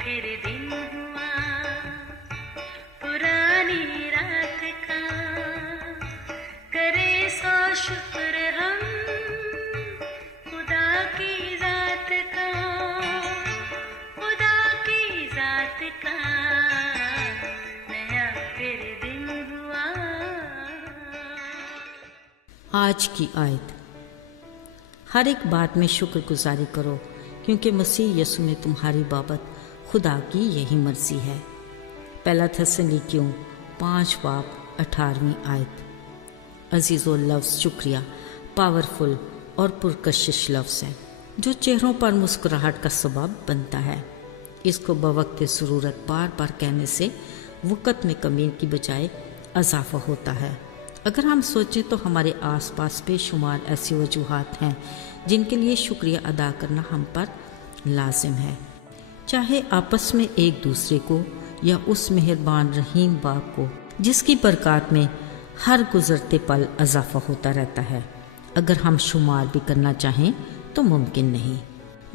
फिर दिन हुआ पुरानी रात का, करे सो शुक्र हम खुदा की जात का, खुदा की जात का, नया फिर दिन हुआ। आज की आयत, हर एक बात में शुक्रगुजारी करो क्योंकि मसीह यीशु में तुम्हारी बाबत खुदा की यही मर्जी है। पहला थिस्सलुनीकियों 5:18 आयत। अजीज़ो, लफ्ज़ शुक्रिया पावरफुल और पुरकशिश लफ्ज़ है जो चेहरों पर मुस्कुराहट का सबब बनता है। इसको बवक्त ज़रूरत बार बार कहने से वक़्त में कमी की बजाय इजाफा होता है। अगर हम सोचें तो हमारे आसपास बेशुमार ऐसी वजूहात हैं जिनके लिए शुक्रिया अदा करना हम पर लाजिम है, चाहे आपस में एक दूसरे को या उस मेहरबान रहीम बाप को जिसकी बरकत में हर गुजरते पल इजाफा होता रहता है। अगर हम शुमार भी करना चाहें तो मुमकिन नहीं,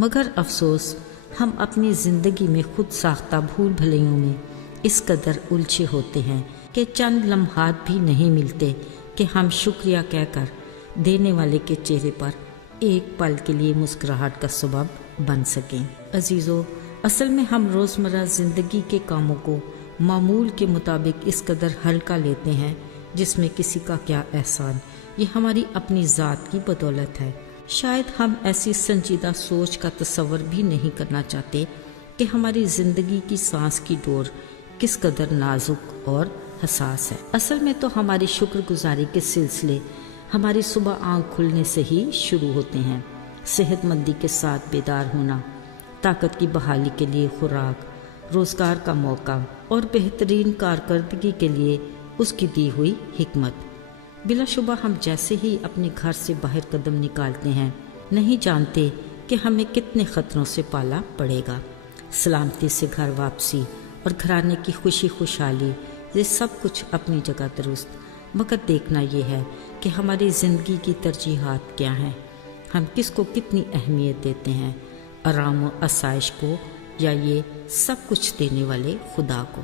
मगर अफसोस हम अपनी ज़िंदगी में खुद साख्ता भूल भलाइयों में इस कदर उलझे होते हैं कि चंद लम्हात भी नहीं मिलते कि हम शुक्रिया कहकर देने वाले के चेहरे पर एक पल के लिए मुस्कुराहट का सबब बन सकें। अजीज़ों, असल में हम रोज़मर्रा ज़िंदगी के कामों को मामूल के मुताबिक इस कदर हल्का लेते हैं जिसमें किसी का क्या एहसान, ये हमारी अपनी ज़ात की बदौलत है। शायद हम ऐसी संजीदा सोच का तसव्वुर भी नहीं करना चाहते कि हमारी ज़िंदगी की सांस की डोर किस कदर नाजुक और हसास है। असल में तो हमारी शुक्रगुजारी के सिलसिले हमारी सुबह आँख खुलने से ही शुरू होते हैं। सेहतमंदी के साथ बेदार होना, ताकत की बहाली के लिए खुराक, रोज़गार का मौका और बेहतरीन कारकर्दगी के लिए उसकी दी हुई हिकमत। बिलाशुबा हम जैसे ही अपने घर से बाहर कदम निकालते हैं नहीं जानते कि हमें कितने ख़तरों से पाला पड़ेगा। सलामती से घर वापसी और घराने की खुशी खुशहाली, ये सब कुछ अपनी जगह दुरुस्त, मगर देखना ये है कि हमारी ज़िंदगी की तरजीहात क्या हैं। हम किसको कितनी अहमियत देते हैं, आराम और आसाइश को या ये सब कुछ देने वाले खुदा को।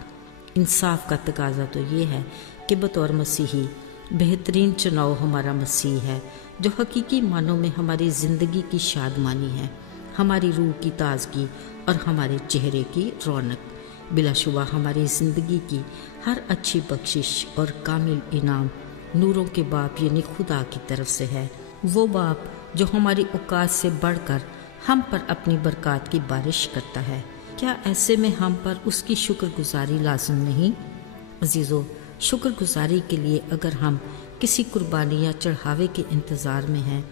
इंसाफ का तकाजा तो ये है कि बतौर मसीही बेहतरीन चुनाव हमारा मसीह है जो हकीकी मानों में हमारी ज़िंदगी की शादमानी है, हमारी रूह की ताजगी और हमारे चेहरे की रौनक। बिलाशुबा हमारी ज़िंदगी की हर अच्छी बख्शिश और कामिल इनाम नूरों के बाप यानी खुदा की तरफ से है। वो बाप जो हमारी औकात से बढ़कर हम पर अपनी बरकत की बारिश करता है। क्या ऐसे में हम पर उसकी शुक्रगुजारी लाजिम नहीं? अजीज़ों, शुक्रगुजारी के लिए अगर हम किसी कुर्बानी या चढ़ावे के इंतज़ार में हैं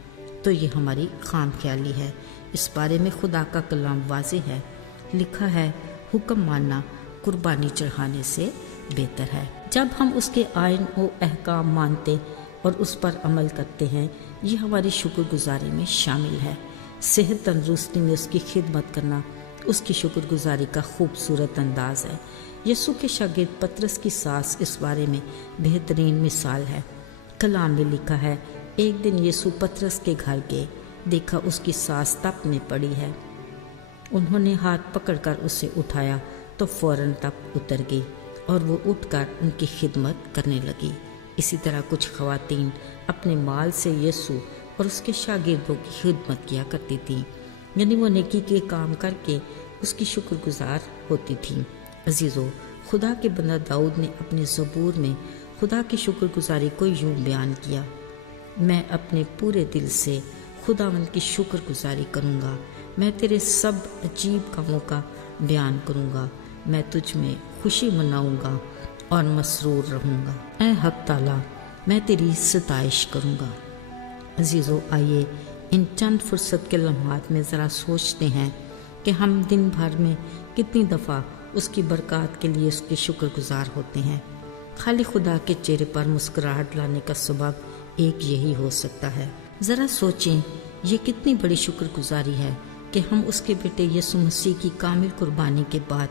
तो ये हमारी खाम ख्याली है। इस बारे में खुदा का कलाम वाज़ेह है, लिखा है, हुक्म मानना कुर्बानी चढ़ाने से बेहतर है। जब हम उसके आइन और अहकाम मानते और उस पर अमल करते हैं, ये हमारी शुक्रगुजारी में शामिल है। सेहत तंदुरुस्ती में उसकी खिदमत करना उसकी शुक्रगुजारी का खूबसूरत अंदाज है। यीशु के शागिर्द पतरस की सास इस बारे में बेहतरीन मिसाल है। कलाम में लिखा है, एक दिन यीशु पतरस के घर गए, देखा उसकी सास तप में पड़ी है। उन्होंने हाथ पकड़कर उसे उठाया तो फौरन तप उतर गई और वो उठकर उनकी खिदमत करने लगी। इसी तरह कुछ ख़वातीन अपने माल से यीशु और उसके शागिर्दों की खिदमत किया करती थीं, यानी वो नेकी के काम करके उसकी शुक्रगुजार होती थीं। अजीज़ों, खुदा के बंदा दाऊद ने अपने ज़बूर में खुदा की शुक्रगुजारी को यूँ बयान किया, मैं अपने पूरे दिल से खुदावंद की शुक्रगुजारी करूँगा, मैं तेरे सब अजीब कामों का बयान करूँगा, मैं तुझ में खुशी मनाऊँगा और मसरूर रहूँगा। ऐ हक ताला, मैं तेरी सताइश करूँगा। अजीज़ों, आइए इन चंद फुर्सत के लम्हात में ज़रा सोचते हैं कि हम दिन भर में कितनी दफ़ा उसकी बरकत के लिए उसके शुक्रगुजार होते हैं। खाली खुदा के चेहरे पर मुस्कुराहट लाने का सबब एक यही हो सकता है। ज़रा सोचें, ये कितनी बड़ी शुक्रगुजारी है कि हम उसके बेटे यीशु मसीह की कामिल कुर्बानी के बाद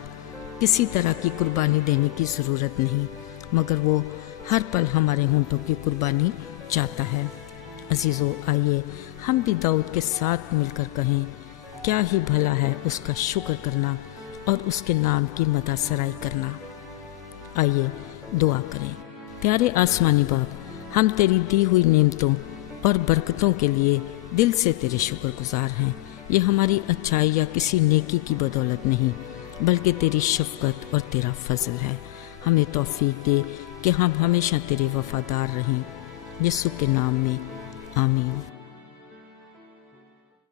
किसी तरह की कुर्बानी देने की ज़रूरत नहीं, मगर वो हर पल हमारे होंठों की कुर्बानी चाहता है। अजीज़ों, आइए हम भी दाऊद के साथ मिलकर कहें, क्या ही भला है उसका शुक्र करना اور اس کے نام کی مدح سرائی کرنا۔ آئیے دعا کریں۔ پیارے آسمانی باپ، ہم تیری دی ہوئی نعمتوں اور برکتوں کے لیے دل سے تیرے شکر گزار ہیں۔ یہ ہماری اچھائی یا کسی نیکی کی بدولت نہیں، بلکہ تیری شفقت اور تیرا فضل ہے۔ ہمیں توفیق دے کہ ہم ہمیشہ تیرے وفادار رہیں۔ یسوع کے نام میں آمین۔